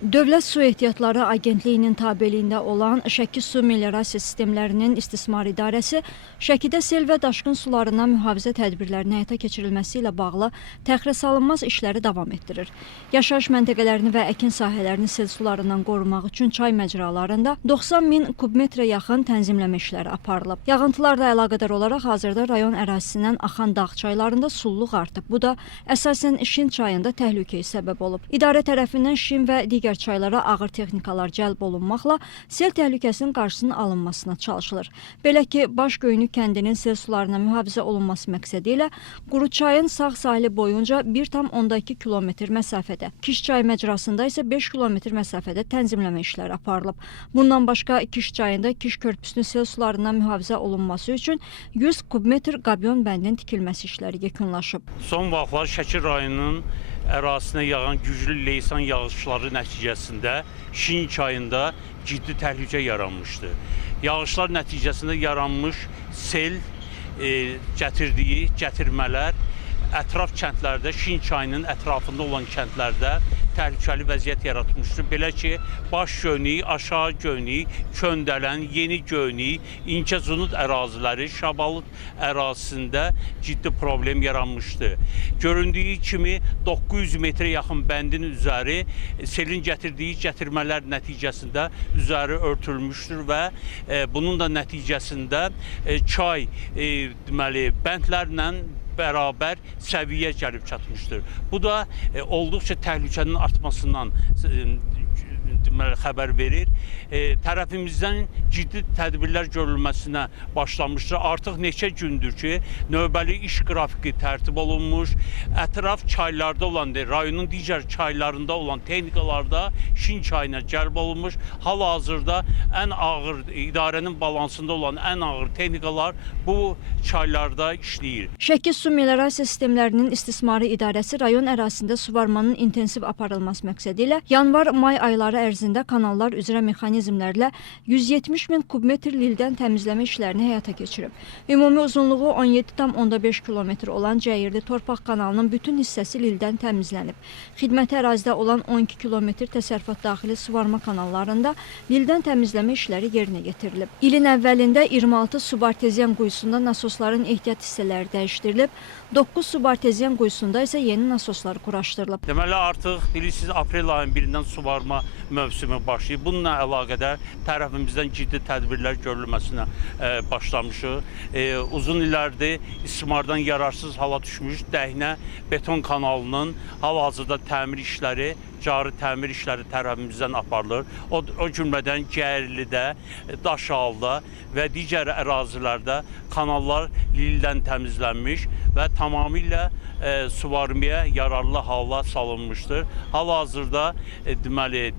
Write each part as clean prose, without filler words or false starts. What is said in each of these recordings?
Dövlət Su Ehtiyatları Agentliyinin tabeliyində olan Şəki Su Meliorasiya Sistemlərinin İstismar İdarəsi Şəkidə sel və daşqın sularından mühafizə tədbirlərinin həyata keçirilməsi ilə bağlı təxirəsalınmaz işləri davam etdirir. Yaşayış məntəqələrini və əkin sahələrini sel sularından qorumaq üçün çay məcralarında 90 min kubmetrə yaxın tənzimləmə işləri aparılıb. Yağıntılarla əlaqədar olaraq hazırda rayon ərazisindən axan dağ çaylarında sulluq artıb. Bu da əsasən Şin çayında təhlükəyə səbəb olub. İdarə tərəfindən Şin və digər çaylara ağır texnikalar cəlb olunmaqla sel təhlükəsinin qarşısının alınmasına çalışılır. Belə ki, Başgöyünlük kəndinin sel sularına mühafizə olunması məqsədi ilə Quruçayın sağ sahili boyunca 1,2 kilometr məsafədə, Kiş çayı məcrasında isə 5 kilometr məsafədə tənzimləmə işləri aparılıb. Bundan başqa Kiş çayında Kiş körpüsünün sel sularından mühafizə olunması üçün 100 kubmetr qabyon bəndinin tikilməsi işləri yekunlaşıb. Son vaxtlar Şəki rayonunun ərazisinə yağan güclü leysan yağışları nəticəsində Şin çayında ciddi təhlükə yaranmışdı. Yağışlar nəticəsində yaranmış sel gətirmələr ətraf kəndlərdə, Şin çayının ətrafında olan kəndlərdə təhlükəli vəziyyət yaratmışdır. Belə ki, Başgöyünlük, Aşağı Göynük, Köndələn, Yeni Göynük, İnkəzunut əraziləri, Şabalıd ərazisində ciddi problem yaranmışdır. Göründüyü kimi 900 metrə yaxın bəndin üzəri selin gətirdiyi gətirmələr nəticəsində üzəri örtülmüşdür və bunun da nəticəsində çay bəndlərlə bərabər səviyyə gəlib çatmışdır. Bu da olduqca təhlükənin artmasından xəbər verir. Tərəfimizdən ciddi tədbirlər görülməsinə başlamışdır. Artıq neçə gündür ki, növbəli iş qrafiki tərtib olunmuş, ətraf çaylarda olan, rayonun digər çaylarında olan texnikalarda Şin çayına cəlb olunmuş. Hal-hazırda ən ağır, idarənin balansında olan ən ağır texnikalar bu çaylarda işləyir. Şəki Su Meliorasiya Sistemlərinin İstismarı İdarəsi rayon ərazisində suvarmanın intensiv aparılması məqsədi ilə yanvar-may ayları ərzində kanallar üzrə mexanizmlərlə 170 min kubmetr lildən təmizləmə işlərini həyata keçirib. Ümumi uzunluğu 17,5 kilometr olan Cəyirli Torpaq kanalının bütün hissəsi lildən təmizlənib. Xidməti ərazidə olan 12 kilometr təsərrüfat daxili suvarma kanallarında lildən təmizləmə işləri yerinə yetirilib. İlin əvvəlində 26 subarteziyan quyusunda nasosların ehtiyat hissələri dəyişdirilib, 9 subarteziyan quyusunda isə yeni nasoslar quraşdırılıb. Deməli, artıq bilirsiniz, aprel ayının birindən suvarma mövsümü başlayıb. Bununla əlaqədar tərəfimizdən ciddi tədbirlər görülməsinə başlamışıq. Uzun illərdir istismardan yararsız hala düşmüş Dəhnə beton kanalının hal-hazırda təmir işləri, cari təmir işləri tərəfimizdən aparılır. O cümlədən Cəyirlidə, Daşalda və digər ərazilərdə kanallar lildən təmizlənmiş və tamamilə suvarmaya yararlı hala salınmışdır. Hal-hazırda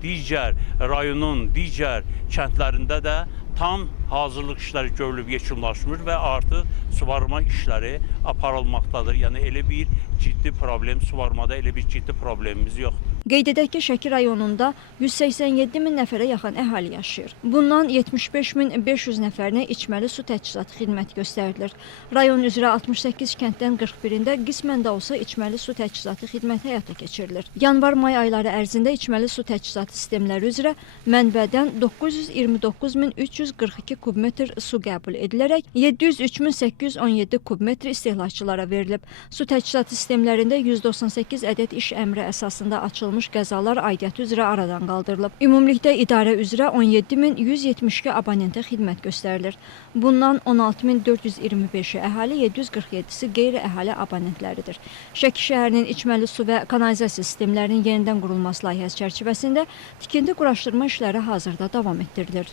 digər rayonun digər kəndlərində də tam hazırlıq işləri görülüb yekunlaşmış və artıq suvarma işləri aparılmaqdadır. Yəni elə bir ciddi problem, suvarmada elə bir ciddi problemimiz yoxdur. Qeyd edək ki, Şəki rayonunda 187 min nəfərə yaxın əhali yaşayır. Bundan 75.500 nəfərinə içməli su təchizatı xidmət göstərilir. Rayon üzrə 68 kənddən 41-də qismən də olsa içməli su təchizatı xidməti həyata keçirilir. Yanvar-may ayları ərzində içməli su təchizatı sistemləri üzrə mənbədən 929.342 kubmetr su qəbul edilərək 703.817 kubmetr istehlakçılara verilib. Su təchizatı sistemlərində 198 ədəd iş əmri əsasında açılmış qəzalar aidiyyatı üzrə aradan qaldırılıb. Ümumilikdə idarə üzrə 17.172 abonentə xidmət göstərilir. Bundan 16.425-i əhali, 747-si qeyri-əhali abonentləridir. Şəki şəhərinin içməli su və kanalizasiya sistemlərinin yenidən qurulması layihəsi çərçivəsində tikinti quraşdırma işləri hazırda davam etdirilir.